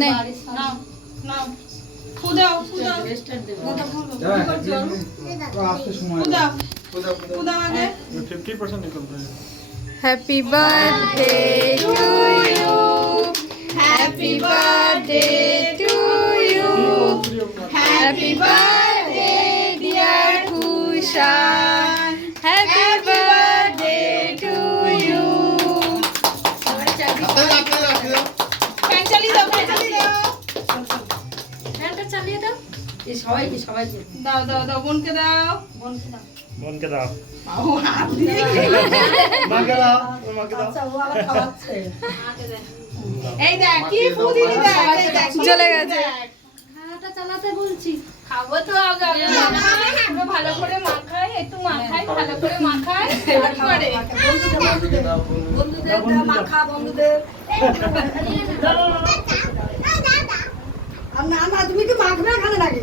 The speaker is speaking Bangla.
নে নাও নাও ফুদাও ফুদাও ফুদাও আগে 50% निकल रहा है। Happy birthday to you happy birthday to you happy birthday dear Kushan happy birthday to you fan চালিয়ে দাও ফ্যান চালিয়ে দাও ফ্যানটা চালিয়ে দাও এই সবাই দাও দাও দাও বোনকে দাও मन के दाव ও হাত দিয়ে मन के दाव मन के दाव আচ্ছা ও আবার খাওয়াচ্ছে এই দেখ কি ফু দিলি দেখ এই দেখ চলে গেছে। খাওয়াটা চালাতে বলছি খাবো তো আগে আমরা ভালো করে মাখাই একটু মাখাই ভালো করে মাখাই তারপরে বন্ধুদের মাখা বন্ধুদের না তুমি কি মাখবে খানে নাকি